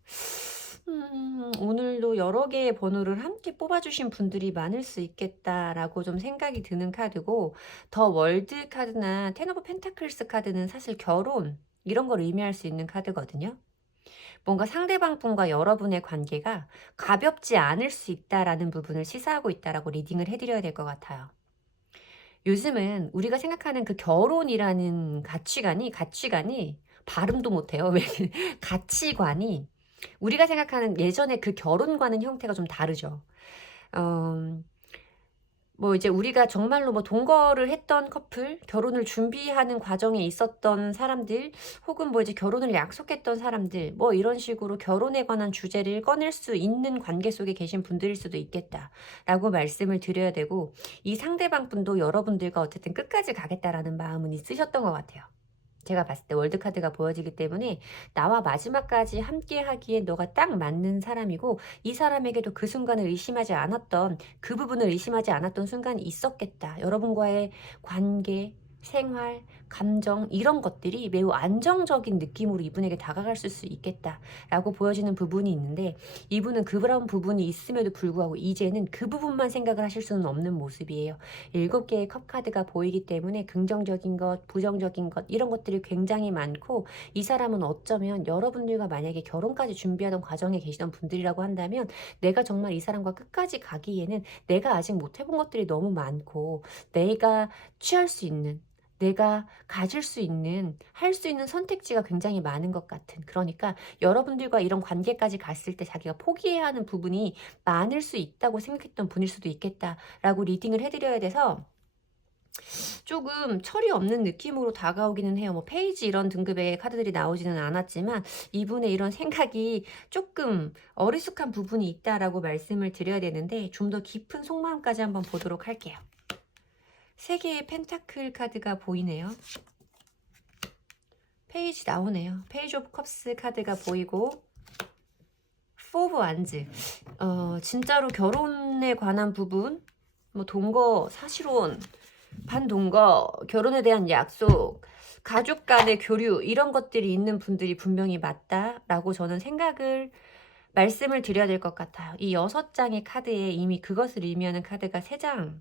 오늘도 여러 개의 번호를 함께 뽑아주신 분들이 많을 수 있겠다라고 좀 생각이 드는 카드고 더 월드 카드나 텐 오브 펜타클스 카드는 사실 결혼 이런 걸 의미할 수 있는 카드거든요. 뭔가 상대방 분과 여러분의 관계가 가볍지 않을 수 있다라는 부분을 시사하고 있다라고 리딩을 해드려야 될 것 같아요. 요즘은 우리가 생각하는 그 결혼이라는 가치관이 발음도 못해요. 왜 가치관이 우리가 생각하는 예전에 그 결혼과는 형태가 좀 다르죠. 어 뭐 이제 우리가 정말로 뭐 동거를 했던 커플, 결혼을 준비하는 과정에 있었던 사람들, 혹은 뭐 이제 결혼을 약속했던 사람들, 뭐 이런 식으로 결혼에 관한 주제를 꺼낼 수 있는 관계 속에 계신 분들일 수도 있겠다라고 말씀을 드려야 되고, 이 상대방 분도 여러분들과 어쨌든 끝까지 가겠다라는 마음은 있으셨던 것 같아요. 제가 봤을 때 월드카드가 보여지기 때문에 나와 마지막까지 함께 하기에 너가 딱 맞는 사람이고, 이 사람에게도 그 순간을 의심하지 않았던, 그 부분을 의심하지 않았던 순간이 있었겠다. 여러분과의 관계, 생활, 감정 이런 것들이 매우 안정적인 느낌으로 이분에게 다가갈 수 있겠다라고 보여지는 부분이 있는데, 이분은 그런 부분이 있음에도 불구하고 이제는 그 부분만 생각을 하실 수는 없는 모습이에요. 7개의 컵 카드가 보이기 때문에 긍정적인 것, 부정적인 것 이런 것들이 굉장히 많고, 이 사람은 어쩌면 여러분들과 만약에 결혼까지 준비하던 과정에 계시던 분들이라고 한다면, 내가 정말 이 사람과 끝까지 가기에는 내가 아직 못 해본 것들이 너무 많고, 내가 취할 수 있는, 내가 가질 수 있는, 할 수 있는 선택지가 굉장히 많은 것 같은, 그러니까 여러분들과 이런 관계까지 갔을 때 자기가 포기해야 하는 부분이 많을 수 있다고 생각했던 분일 수도 있겠다라고 리딩을 해드려야 돼서, 조금 철이 없는 느낌으로 다가오기는 해요. 뭐 페이지 이런 등급의 카드들이 나오지는 않았지만, 이분의 이런 생각이 조금 어리숙한 부분이 있다라고 말씀을 드려야 되는데, 좀 더 깊은 속마음까지 한번 보도록 할게요. 3개의 펜타클 카드가 보이네요. 페이지 나오네요. 페이지 오브 컵스 카드가 보이고, 포 오브 완즈. 진짜로 결혼에 관한 부분, 뭐 동거, 사실혼, 반동거, 결혼에 대한 약속, 가족 간의 교류 이런 것들이 있는 분들이 분명히 맞다라고 저는 생각을 말씀을 드려야 될 것 같아요. 이 6장의 카드에 이미 그것을 의미하는 카드가 3장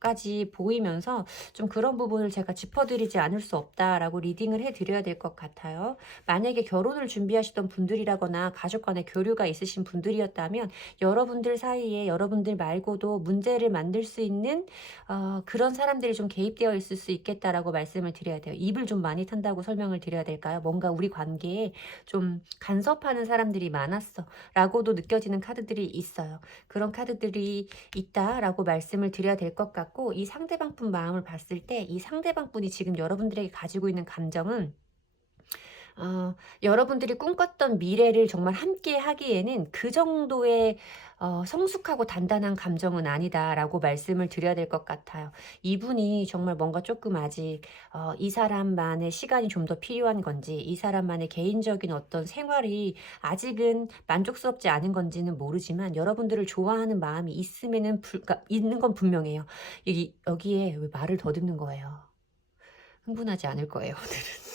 까지 보이면서, 좀 그런 부분을 제가 짚어드리지 않을 수 없다라고 리딩을 해드려야 될 것 같아요. 만약에 결혼을 준비하시던 분들이라거나 가족 간의 교류가 있으신 분들이었다면, 여러분들 사이에 여러분들 말고도 문제를 만들 수 있는 그런 사람들이 좀 개입되어 있을 수 있겠다라고 말씀을 드려야 돼요. 입을 좀 많이 탄다고 설명을 드려야 될까요? 뭔가 우리 관계에 좀 간섭하는 사람들이 많았어 라고도 느껴지는 카드들이 있어요. 그런 카드들이 있다라고 말씀을 드려야 될 것 같고, 이 상대방 분 마음을 봤을 때 이 상대방 분이 지금 여러분들에게 가지고 있는 감정은, 여러분들이 꿈꿨던 미래를 정말 함께 하기에는 그 정도의 성숙하고 단단한 감정은 아니다라고 말씀을 드려야 될 것 같아요. 이분이 정말 뭔가 조금 아직 이 사람만의 시간이 좀 더 필요한 건지, 이 사람만의 개인적인 어떤 생활이 아직은 만족스럽지 않은 건지는 모르지만, 여러분들을 좋아하는 마음이 있는 건 분명해요. 여기에 왜 말을 더듬는 거예요? 흥분하지 않을 거예요, 오늘은.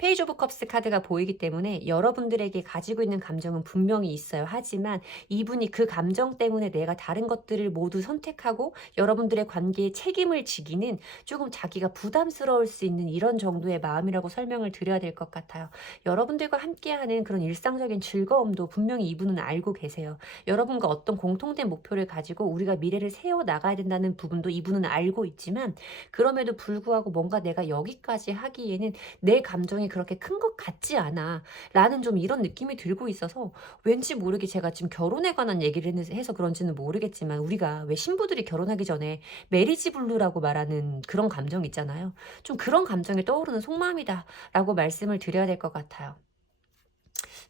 페이지 오브 컵스 카드가 보이기 때문에 여러분들에게 가지고 있는 감정은 분명히 있어요. 하지만 이분이 그 감정 때문에 내가 다른 것들을 모두 선택하고 여러분들의 관계에 책임을 지기는 조금 자기가 부담스러울 수 있는 이런 정도의 마음이라고 설명을 드려야 될 것 같아요. 여러분들과 함께하는 그런 일상적인 즐거움도 분명히 이분은 알고 계세요. 여러분과 어떤 공통된 목표를 가지고 우리가 미래를 세워 나가야 된다는 부분도 이분은 알고 있지만, 그럼에도 불구하고 뭔가 내가 여기까지 하기에는 내 감정이 그렇게 큰 것 같지 않아 라는 좀 이런 느낌이 들고 있어서, 왠지 모르게 제가 지금 결혼에 관한 얘기를 해서 그런지는 모르겠지만, 우리가 왜 신부들이 결혼하기 전에 메리지 블루라고 말하는 그런 감정 있잖아요. 좀 그런 감정이 떠오르는 속마음이다 라고 말씀을 드려야 될 것 같아요.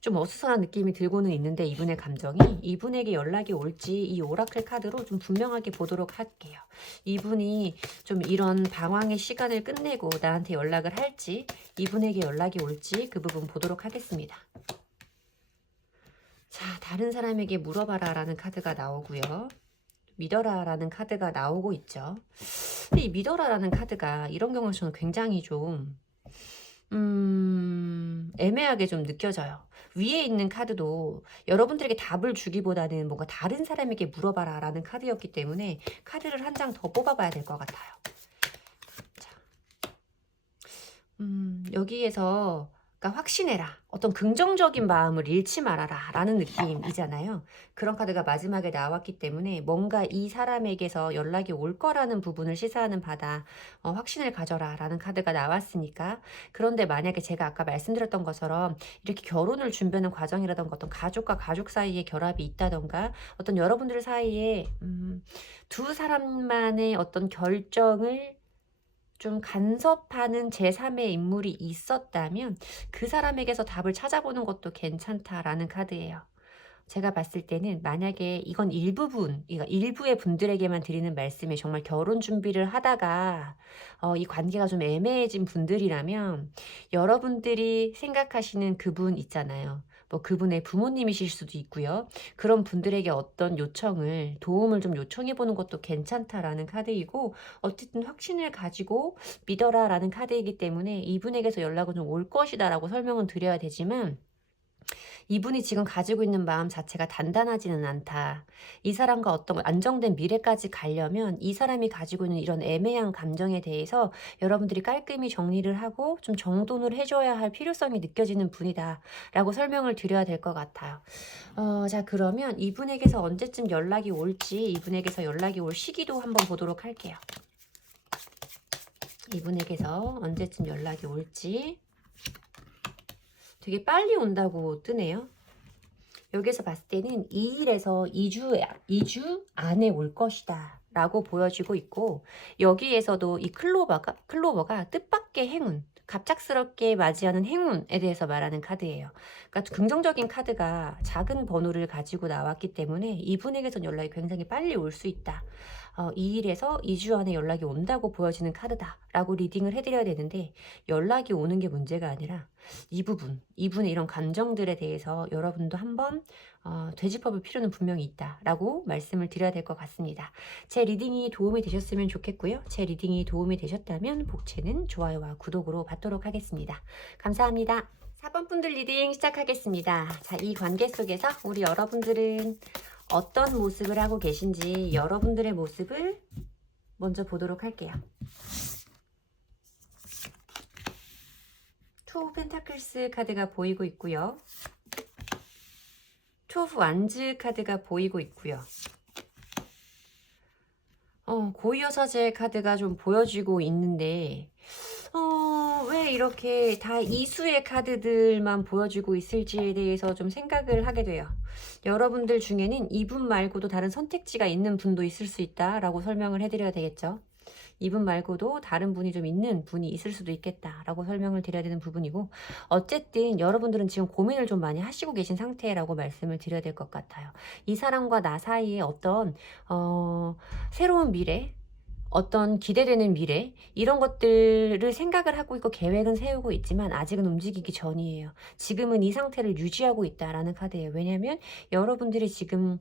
좀 어수선한 느낌이 들고는 있는데, 이분의 감정이 이분에게 연락이 올지 이 오라클 카드로 좀 분명하게 보도록 할게요. 이분이 좀 이런 방황의 시간을 끝내고 나한테 연락을 할지, 이분에게 연락이 올지 그 부분 보도록 하겠습니다. 자, 다른 사람에게 물어봐라 라는 카드가 나오고요. 믿어라 라는 카드가 나오고 있죠. 근데 이 믿어라 라는 카드가 이런 경우는 저는 굉장히 좀 애매하게 좀 느껴져요. 위에 있는 카드도 여러분들에게 답을 주기보다는 뭔가 다른 사람에게 물어봐라 라는 카드였기 때문에, 카드를 한 장 더 뽑아봐야 될 것 같아요. 자, 여기에서 그러니까 확신해라. 어떤 긍정적인 마음을 잃지 말아라 라는 느낌이잖아요. 그런 카드가 마지막에 나왔기 때문에 뭔가 이 사람에게서 연락이 올 거라는 부분을 시사하는 바다. 확신을 가져라 라는 카드가 나왔으니까. 그런데 만약에 제가 아까 말씀드렸던 것처럼 이렇게 결혼을 준비하는 과정이라던가 어떤 가족과 가족 사이에 결합이 있다던가 어떤 여러분들 사이에 두 사람만의 어떤 결정을 좀 간섭하는 제3의 인물이 있었다면 그 사람에게서 답을 찾아보는 것도 괜찮다라는 카드예요. 제가 봤을 때는 만약에 이건 일부의 분들에게만 드리는 말씀에 정말 결혼 준비를 하다가 이 관계가 좀 애매해진 분들이라면 여러분들이 생각하시는 그분 있잖아요. 뭐 그분의 부모님이실 수도 있고요. 그런 분들에게 어떤 도움을 좀 요청해 보는 것도 괜찮다라는 카드이고 어쨌든 확신을 가지고 믿어라라는 카드이기 때문에 이분에게서 연락은 좀 올 것이다라고 설명은 드려야 되지만 이분이 지금 가지고 있는 마음 자체가 단단하지는 않다. 이 사람과 어떤 안정된 미래까지 가려면 이 사람이 가지고 있는 이런 애매한 감정에 대해서 여러분들이 깔끔히 정리를 하고 좀 정돈을 해줘야 할 필요성이 느껴지는 분이다. 라고 설명을 드려야 될 것 같아요. 자, 그러면 이분에게서 언제쯤 연락이 올지, 이분에게서 연락이 올 시기도 한번 보도록 할게요. 이분에게서 언제쯤 연락이 올지. 되게 빨리 온다고 뜨네요. 여기서 봤을 때는 2일에서 2주 안에 올 것이다 라고 보여지고 있고, 여기에서도 이 클로버가 뜻밖의 행운, 갑작스럽게 맞이하는 행운에 대해서 말하는 카드예요. 그러니까 긍정적인 카드가 작은 번호를 가지고 나왔기 때문에 이분에게선 연락이 굉장히 빨리 올 수 있다. 2일에서 2주 안에 연락이 온다고 보여지는 카드다 라고 리딩을 해드려야 되는데, 연락이 오는 게 문제가 아니라 이분의 이런 감정들에 대해서 여러분도 한번 되짚어볼 필요는 분명히 있다라고 말씀을 드려야 될 것 같습니다. 제 리딩이 도움이 되셨으면 좋겠고요. 제 리딩이 도움이 되셨다면 복채는 좋아요와 구독으로 받도록 하겠습니다. 감사합니다. 4번 분들 리딩 시작하겠습니다. 자, 이 관계 속에서 우리 여러분들은 어떤 모습을 하고 계신지 여러분들의 모습을 먼저 보도록 할게요. 투 오브 펜타클스 카드가 보이고 있고요. 투 오브 완즈 카드가 보이고 있고요. 고위여사제 카드가 좀 보여지고 있는데 왜 이렇게 다 이수의 카드들만 보여지고 있을지에 대해서 좀 생각을 하게 돼요. 여러분들 중에는 이분 말고도 다른 선택지가 있는 분도 있을 수 있다라고 설명을 해드려야 되겠죠. 이분 말고도 다른 분이 좀 있는 분이 있을 수도 있겠다라고 설명을 드려야 되는 부분이고, 어쨌든 여러분들은 지금 고민을 좀 많이 하시고 계신 상태라고 말씀을 드려야 될 것 같아요. 이 사람과 나 사이에 어떤 새로운 미래, 어떤 기대되는 미래, 이런 것들을 생각을 하고 있고 계획은 세우고 있지만 아직은 움직이기 전이에요. 지금은 이 상태를 유지하고 있다라는 카드예요. 왜냐하면 여러분들이 지금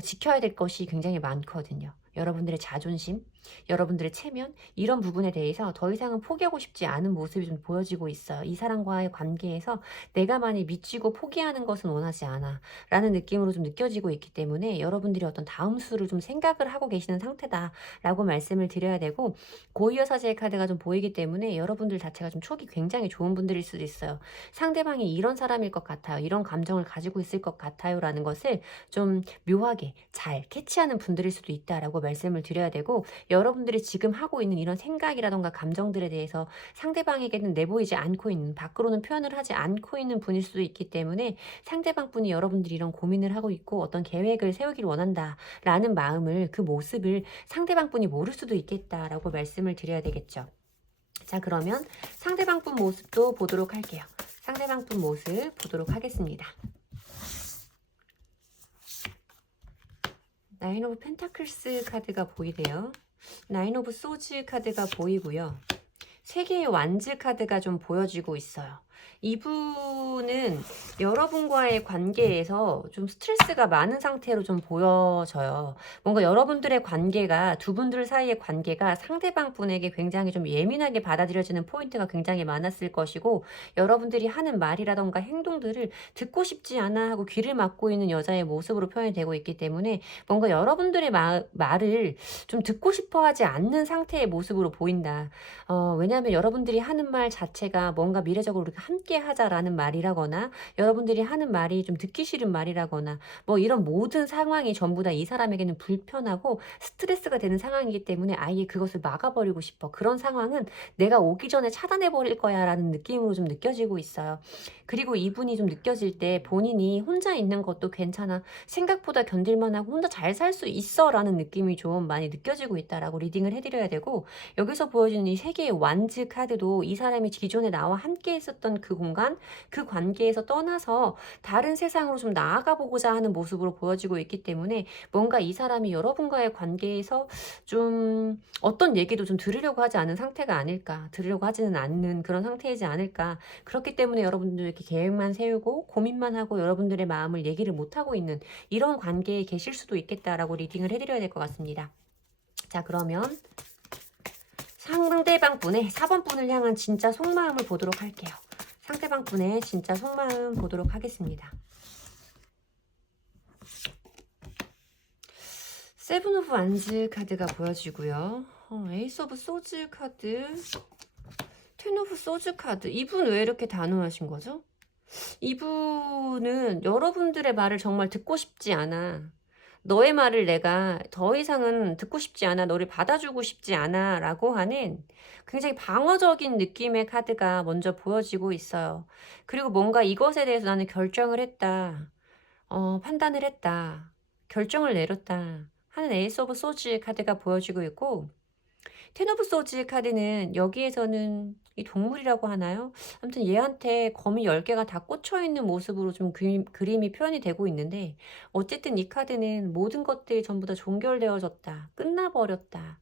지켜야 될 것이 굉장히 많거든요. 여러분들의 자존심, 여러분들의 체면, 이런 부분에 대해서 더 이상은 포기하고 싶지 않은 모습이 좀 보여지고 있어요. 이 사람과의 관계에서 내가 많이 미치고 포기하는 것은 원하지 않아 라는 느낌으로 좀 느껴지고 있기 때문에 여러분들이 어떤 다음 수를 좀 생각을 하고 계시는 상태다 라고 말씀을 드려야 되고, 고위여사제의 카드가 좀 보이기 때문에 여러분들 자체가 좀 촉이 굉장히 좋은 분들일 수도 있어요. 상대방이 이런 사람일 것 같아요, 이런 감정을 가지고 있을 것 같아요 라는 것을 좀 묘하게 잘 캐치하는 분들일 수도 있다라고 말씀을 드려야 되고, 여러분들이 지금 하고 있는 이런 생각이라던가 감정들에 대해서 상대방에게는 내보이지 않고 있는, 밖으로는 표현을 하지 않고 있는 분일 수도 있기 때문에 상대방 분이 여러분들이 이런 고민을 하고 있고 어떤 계획을 세우기를 원한다 라는 마음을, 그 모습을 상대방 분이 모를 수도 있겠다라고 말씀을 드려야 되겠죠. 자, 그러면 상대방 분 모습도 보도록 할게요. 상대방 분 모습 보도록 하겠습니다. 나인 오브 펜타클스 카드가 보이대요. 나인 오브 소즈 카드가 보이고요. 3개의 완즈 카드가 좀 보여지고 있어요. 이분은 여러분과의 관계에서 좀 스트레스가 많은 상태로 좀 보여져요. 뭔가 여러분들의 관계가, 두 분들 사이의 관계가 상대방 분에게 굉장히 좀 예민하게 받아들여지는 포인트가 굉장히 많았을 것이고, 여러분들이 하는 말이라던가 행동들을 듣고 싶지 않아 하고 귀를 막고 있는 여자의 모습으로 표현이 되고 있기 때문에 뭔가 여러분들의 말을 좀 듣고 싶어 하지 않는 상태의 모습으로 보인다. 왜냐하면 여러분들이 하는 말 자체가 뭔가 미래적으로 이렇게 함께 하자라는 말이라거나 여러분들이 하는 말이 좀 듣기 싫은 말이라거나 뭐 이런 모든 상황이 전부 다 이 사람에게는 불편하고 스트레스가 되는 상황이기 때문에 아예 그것을 막아버리고 싶어. 그런 상황은 내가 오기 전에 차단해 버릴 거야라는 느낌으로 좀 느껴지고 있어요. 그리고 이분이 좀 느껴질 때 본인이 혼자 있는 것도 괜찮아. 생각보다 견딜만 하고 혼자 잘 살 수 있어라는 느낌이 좀 많이 느껴지고 있다라고 리딩을 해 드려야 되고, 여기서 보여주는 이 세 개의 완즈 카드도 이 사람이 기존에 나와 함께 했었던 그 공간, 그 관계에서 떠나서 다른 세상으로 좀 나아가 보고자 하는 모습으로 보여지고 있기 때문에 뭔가 이 사람이 여러분과의 관계에서 좀 어떤 얘기도 좀 들으려고 하지 않은 상태가 아닐까, 들으려고 하지는 않는 그런 상태이지 않을까. 그렇기 때문에 여러분들 이렇게 계획만 세우고 고민만 하고 여러분들의 마음을 얘기를 못하고 있는 이런 관계에 계실 수도 있겠다라고 리딩을 해드려야 될 것 같습니다. 자, 그러면 상대방 분의 4번 분을 향한 진짜 속마음을 보도록 할게요. 상대방 분의 진짜 속마음 보도록 하겠습니다. 세븐 오브 완즈 카드가 보여지고요. 에이스 오브 소즈 카드, 텐 오브 소즈 카드. 이분 왜 이렇게 단호하신 거죠? 이분은 여러분들의 말을 정말 듣고 싶지 않아. 너의 말을 내가 더 이상은 듣고 싶지 않아. 너를 받아주고 싶지 않아. 라고 하는 굉장히 방어적인 느낌의 카드가 먼저 보여지고 있어요. 그리고 뭔가 이것에 대해서 나는 결정을 했다. 판단을 했다. 결정을 내렸다. 하는 에이스 오브 소즈 카드가 보여지고 있고, 텐 오브 소즈 카드는 여기에서는 이 동물이라고 하나요? 아무튼 얘한테 거미 10개가 다 꽂혀 있는 모습으로 좀 그림이 표현이 되고 있는데, 어쨌든 이 카드는 모든 것들이 전부 다 종결되어졌다. 끝나버렸다.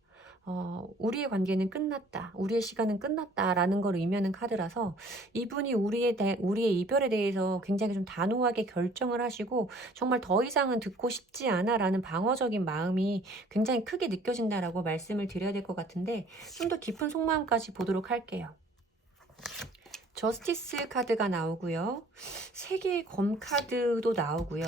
우리의 관계는 끝났다. 우리의 시간은 끝났다라는 걸 의미하는 카드라서 이분이 우리의 이별에 대해서 굉장히 좀 단호하게 결정을 하시고 정말 더 이상은 듣고 싶지 않아라는 방어적인 마음이 굉장히 크게 느껴진다라고 말씀을 드려야 될 것 같은데, 좀 더 깊은 속마음까지 보도록 할게요. 저스티스 카드가 나오고요. 3개의 검 카드도 나오고요.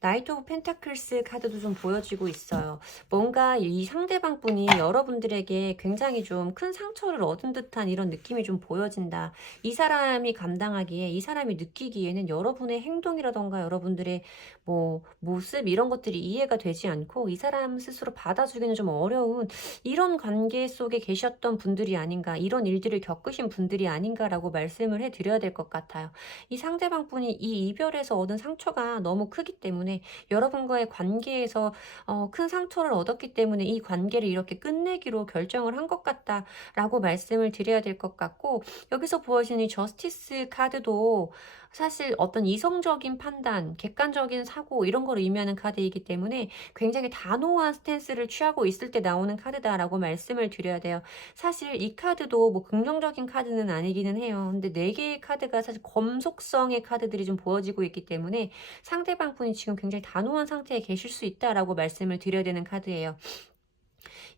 나이트 오브 펜타클스 카드도 좀 보여지고 있어요. 뭔가 이 상대방 분이 여러분들에게 굉장히 좀 큰 상처를 얻은 듯한 이런 느낌이 좀 보여진다. 이 사람이 감당하기에, 이 사람이 느끼기에는 여러분의 행동이라던가 여러분들의 뭐 모습 이런 것들이 이해가 되지 않고 이 사람 스스로 받아주기는 좀 어려운 이런 관계 속에 계셨던 분들이 아닌가, 이런 일들을 겪으신 분들이 아닌가라고 말씀을 해드려야 될 것 같아요. 이 상대방 분이 이 이별에서 얻은 상처가 너무 크기 때문에 여러분과의 관계에서 큰 상처를 얻었기 때문에 이 관계를 이렇게 끝내기로 결정을 한 것 같다라고 말씀을 드려야 될 것 같고, 여기서 보여지는 이 저스티스 카드도 사실 어떤 이성적인 판단, 객관적인 사고 이런 걸 의미하는 카드이기 때문에 굉장히 단호한 스탠스를 취하고 있을 때 나오는 카드다라고 말씀을 드려야 돼요. 사실 이 카드도 뭐 긍정적인 카드는 아니기는 해요. 근데 4개의 카드가 사실 검속성의 카드들이 좀 보여지고 있기 때문에 상대방 분이 지금 굉장히 단호한 상태에 계실 수 있다라고 말씀을 드려야 되는 카드예요.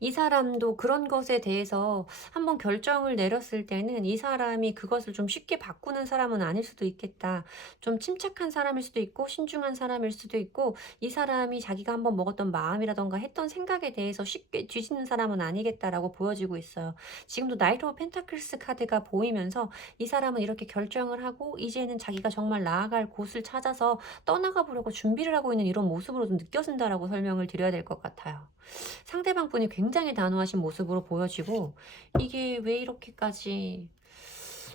이 사람도 그런 것에 대해서 한번 결정을 내렸을 때는 이 사람이 그것을 좀 쉽게 바꾸는 사람은 아닐 수도 있겠다. 좀 침착한 사람일 수도 있고 신중한 사람일 수도 있고, 이 사람이 자기가 한번 먹었던 마음이라던가 했던 생각에 대해서 쉽게 뒤지는 사람은 아니겠다라고 보여지고 있어요. 지금도 나이트 오브 펜타클스 카드가 보이면서 이 사람은 이렇게 결정을 하고 이제는 자기가 정말 나아갈 곳을 찾아서 떠나가 보려고 준비를 하고 있는 이런 모습으로 좀 느껴진다라고 설명을 드려야 될 것 같아요. 상대방 분이 굉장히 단호하신 모습으로 보여지고, 이게 왜 이렇게까지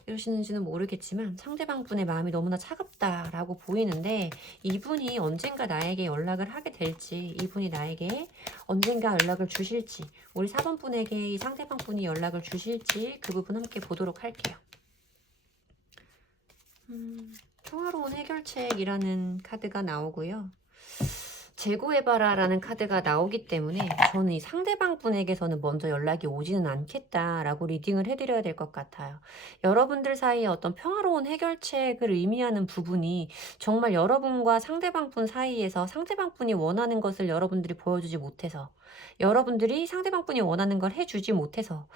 이러시는지는 모르겠지만 상대방 분의 마음이 너무나 차갑다라고 보이는데, 이분이 언젠가 나에게 연락을 하게 될지, 이분이 나에게 언젠가 연락을 주실지, 우리 4번 분에게 이 상대방 분이 연락을 주실지 그 부분 함께 보도록 할게요. 평화로운 해결책이라는 카드가 나오고요. 재고해봐라 라는 카드가 나오기 때문에 저는 이 상대방 분에게서는 먼저 연락이 오지는 않겠다라고 리딩을 해드려야 될 것 같아요. 여러분들 사이에 어떤 평화로운 해결책을 의미하는 부분이 정말 여러분과 상대방 분 사이에서 상대방 분이 원하는 것을 여러분들이 보여주지 못해서, 여러분들이 상대방 분이 원하는 걸 해 주지 못해서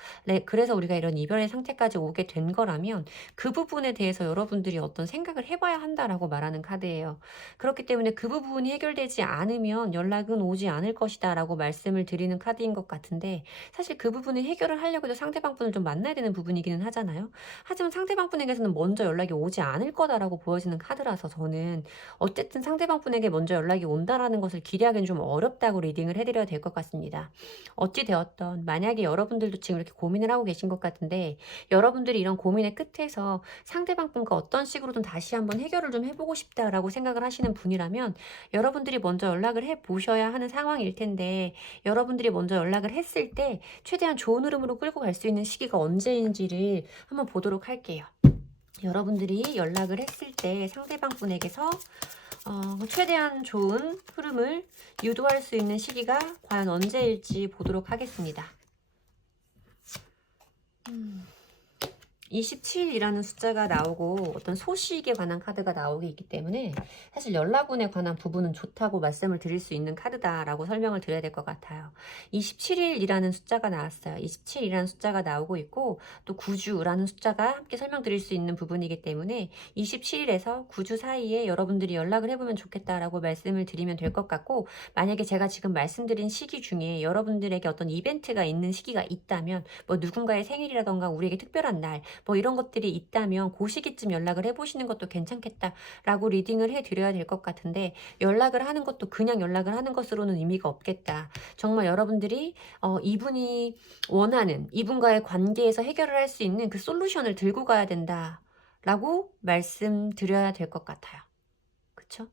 그래서 우리가 이런 이별의 상태까지 오게 된 거라면 그 부분에 대해서 여러분들이 어떤 생각을 해 봐야 한다라고 말하는 카드예요. 그렇기 때문에 그 부분이 해결되지 않으면 연락은 오지 않을 것이다라고 말씀을 드리는 카드인 것 같은데, 사실 그 부분을 해결을 하려고 해도 상대방 분을 좀 만나야 되는 부분이기는 하잖아요. 하지만 상대방 분에게서는 먼저 연락이 오지 않을 거다라고 보여지는 카드라서 저는 어쨌든 상대방 분에게 먼저 연락이 온다라는 것을 기대하기는 좀 어렵다고 리딩을 해 드려야 될 것 같습니다. 어찌 되었든 만약에 여러분들도 지금 이렇게 고민을 하고 계신 것 같은데, 여러분들이 이런 고민의 끝에서 상대방 분과 어떤 식으로든 다시 한번 해결을 좀 해 보고 싶다라고 생각을 하시는 분이라면 여러분들이 먼저 연락을 해 보셔야 하는 상황일 텐데, 여러분들이 먼저 연락을 했을 때 최대한 좋은 흐름으로 끌고 갈 수 있는 시기가 언제인지를 한번 보도록 할게요. 여러분들이 연락을 했을 때 상대방 분에게서 최대한 좋은 흐름을 유도할 수 있는 시기가 과연 언제일지 보도록 하겠습니다. 27이라는 숫자가 나오고 어떤 소식에 관한 카드가 나오게 있기 때문에 사실 연락운에 관한 부분은 좋다고 말씀을 드릴 수 있는 카드다라고 설명을 드려야 될 것 같아요. 27일이라는 숫자가 나왔어요. 27이라는 숫자가 나오고 있고 또 9주라는 숫자가 함께 설명드릴 수 있는 부분이기 때문에 27일에서 9주 사이에 여러분들이 연락을 해보면 좋겠다라고 말씀을 드리면 될 것 같고, 만약에 제가 지금 말씀드린 시기 중에 여러분들에게 어떤 이벤트가 있는 시기가 있다면, 뭐 누군가의 생일이라던가 우리에게 특별한 날 뭐 이런 것들이 있다면 그 시기쯤 연락을 해보시는 것도 괜찮겠다라고 리딩을 해드려야 될 것 같은데, 연락을 하는 것도 그냥 연락을 하는 것으로는 의미가 없겠다. 정말 여러분들이 이분이 원하는 이분과의 관계에서 해결을 할 수 있는 그 솔루션을 들고 가야 된다라고 말씀드려야 될 것 같아요. 그쵸?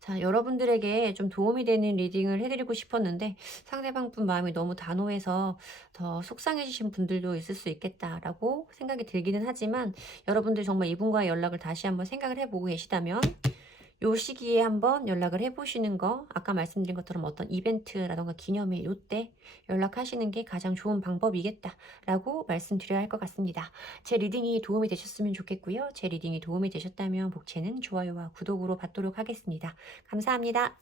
자, 여러분들에게 좀 도움이 되는 리딩을 해드리고 싶었는데 상대방 분 마음이 너무 단호해서 더 속상해지신 분들도 있을 수 있겠다라고 생각이 들기는 하지만, 여러분들 정말 이분과의 연락을 다시 한번 생각을 해보고 계시다면 요 시기에 한번 연락을 해보시는 거, 아까 말씀드린 것처럼 어떤 이벤트라던가 기념일 요때 연락하시는 게 가장 좋은 방법이겠다라고 말씀드려야 할 것 같습니다. 제 리딩이 도움이 되셨으면 좋겠고요. 제 리딩이 도움이 되셨다면 복채는 좋아요와 구독으로 받도록 하겠습니다. 감사합니다.